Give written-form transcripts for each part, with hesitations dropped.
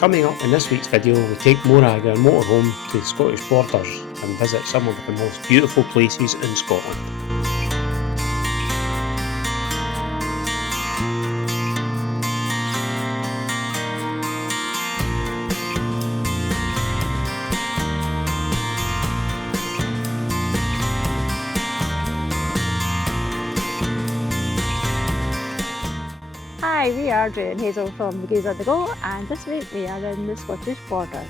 Coming up in this week's video, we take Morag and Motorhome to the Scottish borders and visit some of the most beautiful places in Scotland. Hi, we are Jay and Hazel from McGoo's on the Go, and this week we are in the Scottish borders.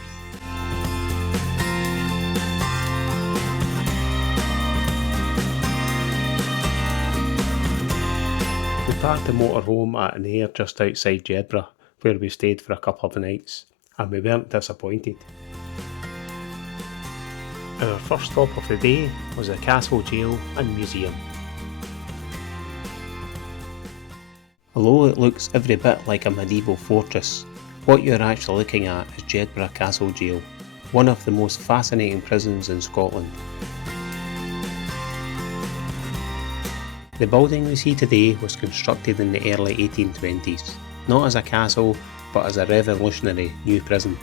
We parked the motorhome at an inn just outside Jedburgh, where we stayed for a couple of nights, and we weren't disappointed. Our first stop of the day was the Castle Jail and Museum. Although it looks every bit like a medieval fortress, what you're actually looking at is Jedburgh Castle Jail, one of the most fascinating prisons in Scotland. The building we see today was constructed in the early 1820s, not as a castle but as a revolutionary new prison,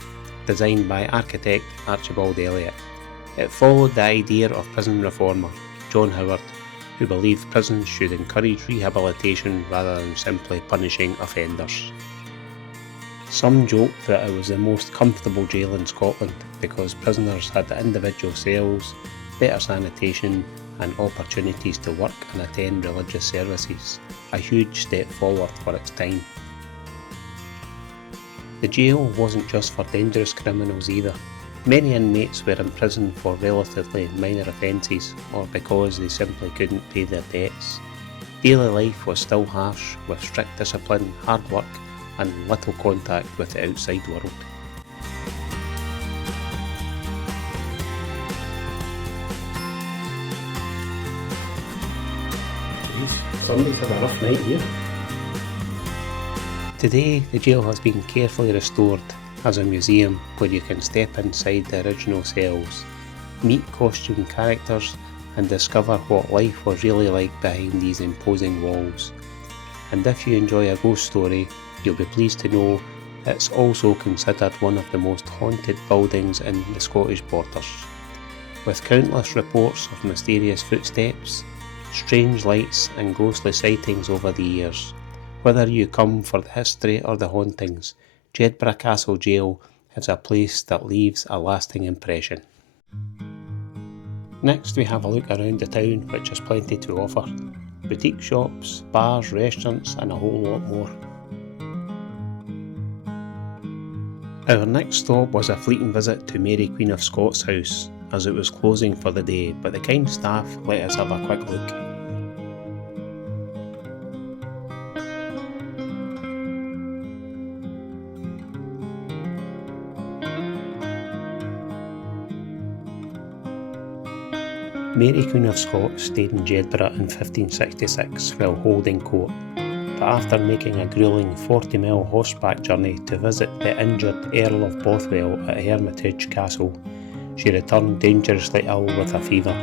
designed by architect Archibald Elliott. It followed the idea of prison reformer John Howard, who believed prisons should encourage rehabilitation rather than simply punishing offenders. Some joke that it was the most comfortable jail in Scotland because prisoners had individual cells, better sanitation and opportunities to work and attend religious services, a huge step forward for its time. The jail wasn't just for dangerous criminals either. Many inmates were in prison for relatively minor offences or because they simply couldn't pay their debts. Daily life was still harsh, with strict discipline, hard work and little contact with the outside world. Somebody's had a rough night here. Today the jail has been carefully restored as a museum where you can step inside the original cells, meet costume characters and discover what life was really like behind these imposing walls. And if you enjoy a ghost story, you'll be pleased to know it's also considered one of the most haunted buildings in the Scottish borders, with countless reports of mysterious footsteps, strange lights and ghostly sightings over the years. Whether you come for the history or the hauntings, Jedburgh Castle Jail is a place that leaves a lasting impression. Next we have a look around the town, which has plenty to offer. Boutique shops, bars, restaurants and a whole lot more. Our next stop was a fleeting visit to Mary Queen of Scots' house, as it was closing for the day, but the kind staff let us have a quick look. Mary Queen of Scots stayed in Jedburgh in 1566 while holding court, but after making a gruelling 40-mile horseback journey to visit the injured Earl of Bothwell at Hermitage Castle, she returned dangerously ill with a fever.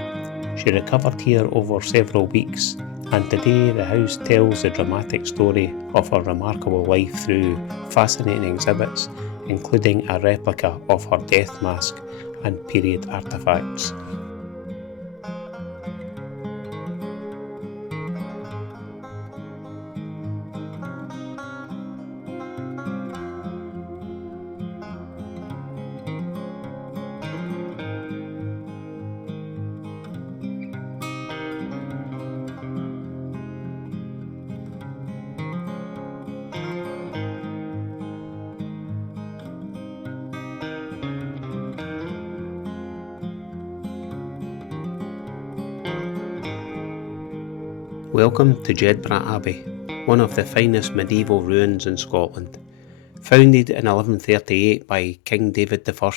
She recovered here over several weeks, and today the house tells the dramatic story of her remarkable life through fascinating exhibits, including a replica of her death mask and period artefacts. Welcome to Jedburgh Abbey, one of the finest medieval ruins in Scotland. Founded in 1138 by King David I,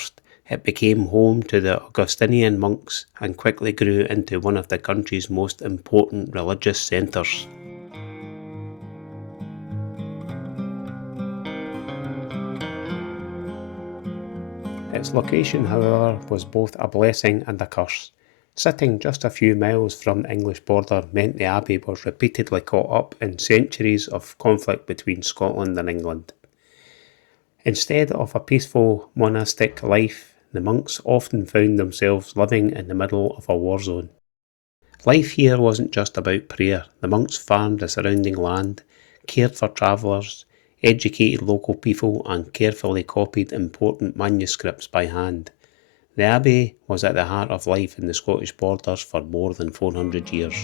it became home to the Augustinian monks and quickly grew into one of the country's most important religious centres. Its location, however, was both a blessing and a curse. Sitting just a few miles from the English border meant the Abbey was repeatedly caught up in centuries of conflict between Scotland and England. Instead of a peaceful monastic life, the monks often found themselves living in the middle of a war zone. Life here wasn't just about prayer. The monks farmed the surrounding land, cared for travellers, educated local people, and carefully copied important manuscripts by hand. The Abbey was at the heart of life in the Scottish borders for more than 400 years.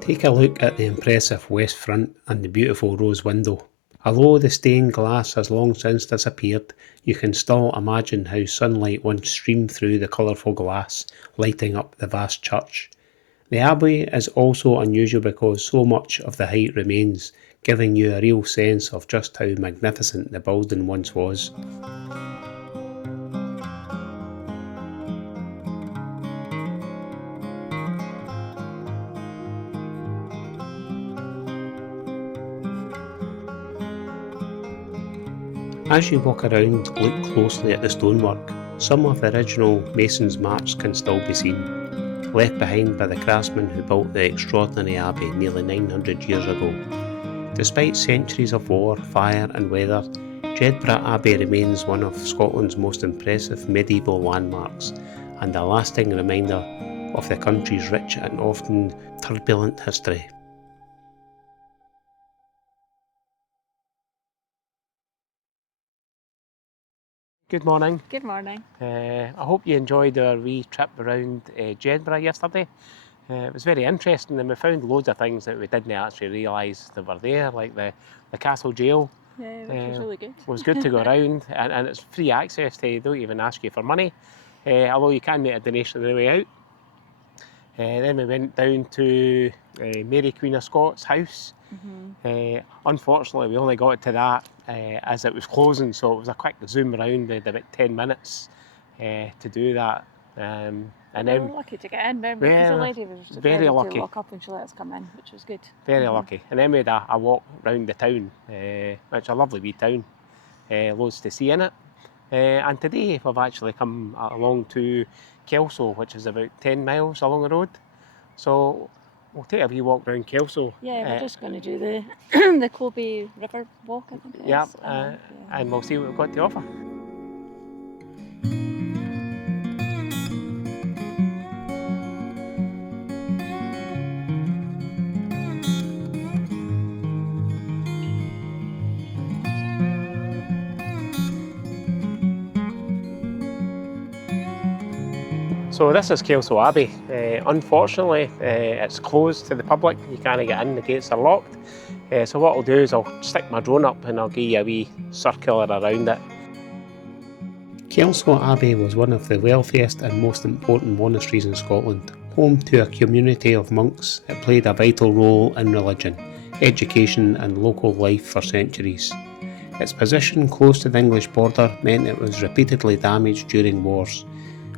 Take a look at the impressive west front and the beautiful rose window. Although the stained glass has long since disappeared, you can still imagine how sunlight once streamed through the colourful glass, lighting up the vast church. The Abbey is also unusual because so much of the height remains, giving you a real sense of just how magnificent the building once was. As you walk around, look closely at the stonework. Some of the original mason's marks can still be seen, left behind by the craftsmen who built the extraordinary abbey nearly 900 years ago. Despite centuries of war, fire and weather, Jedburgh Abbey remains one of Scotland's most impressive medieval landmarks and a lasting reminder of the country's rich and often turbulent history. Good morning. Good morning. I hope you enjoyed our wee trip around Jedburgh yesterday. It was very interesting and we found loads of things that we didn't actually realise that were there, like the Castle Jail. Yeah, which was really good. Was good to go around and it's free access, they don't even ask you for money, although you can make a donation on the way out. Then we went down to Mary Queen of Scots' house. Unfortunately we only got to that as it was closing, so it was a quick zoom around. We had about 10 minutes to do that. And we then were lucky to get in, remember? Because the lady was very ready lucky to walk up and she let us come in, which was good. Very lucky. And then we had a walk round the town, which is a lovely wee town, loads to see in it. And today we've actually come along to Kelso, which is about 10 miles along the road. So we'll take a wee walk round Kelso. Yeah, we're just going to do the the Kobe River walk, I think it is. Yeah, and we'll see what we've got to offer. So this is Kelso Abbey. Unfortunately, it's closed to the public. You can't get in, the gates are locked. So what I'll do is I'll stick my drone up and I'll give you a wee circular around it. Kelso Abbey was one of the wealthiest and most important monasteries in Scotland. Home to a community of monks, it played a vital role in religion, education and local life for centuries. Its position close to the English border meant it was repeatedly damaged during wars,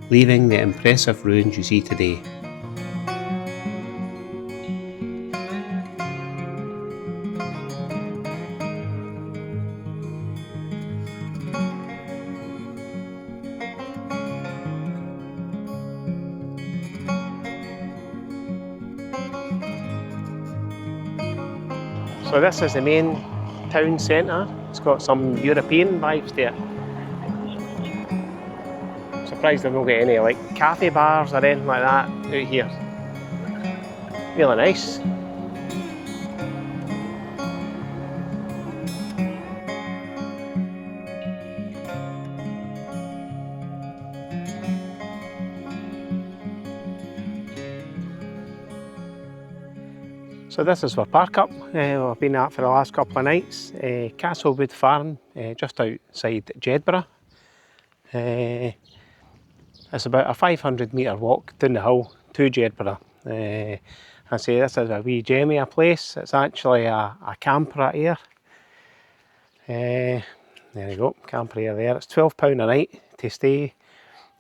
leaving the impressive ruins you see today. So this is the main town centre. It's got some European vibes there. Surprised they've not got any like cafe bars or anything like that out here. Really nice. So this is our park up. We've been at for the last couple of nights. Castlewood Farm, just outside Jedburgh. It's about a 500 metre walk down the hill to Jedburgh. I say this is a wee gem of a place. It's actually a camper here. There you go, camper here there. It's £12 a night to stay.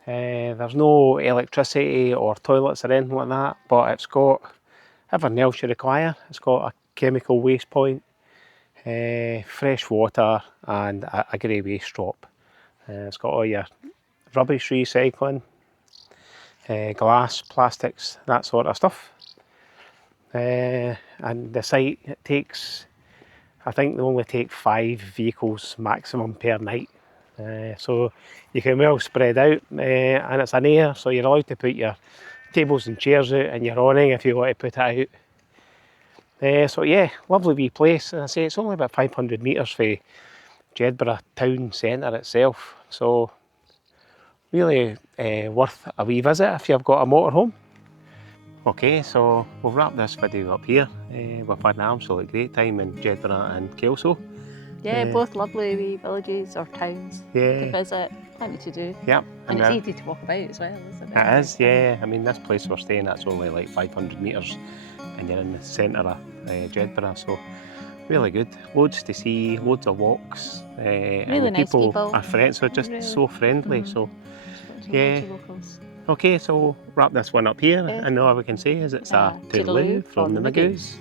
There's no electricity or toilets or anything like that, but it's got everything else you require. It's got a chemical waste point. fresh water and a grey waste drop. It's got all your rubbish recycling, glass, plastics, that sort of stuff. And the site, it takes, I think they only take 5 vehicles maximum per night. So you can well spread out, and it's an air, so you're allowed to put your tables and chairs out and your awning if you want to put it out. So yeah, lovely wee place. And I say it's only about 500 metres from Jedburgh town centre itself. So really worth a wee visit if you've got a motorhome. Okay, so we'll wrap this video up here. We've had an absolute great time in Jedburgh and Kelso. Yeah, both lovely wee villages or towns to visit, plenty to do. Yep. And it's easy to walk about as well, isn't it? It is, yeah. I mean, this place we're staying at's only like 500 metres and you're in the centre of Jedburgh, so really good. Loads to see, loads of walks. Really and the nice people. Our friends are just Really. so friendly, so yeah. Locals. Okay, so we'll wrap this one up here, Yeah. and all we can say is it's a Toodaloo toodaloo from the McGoo's.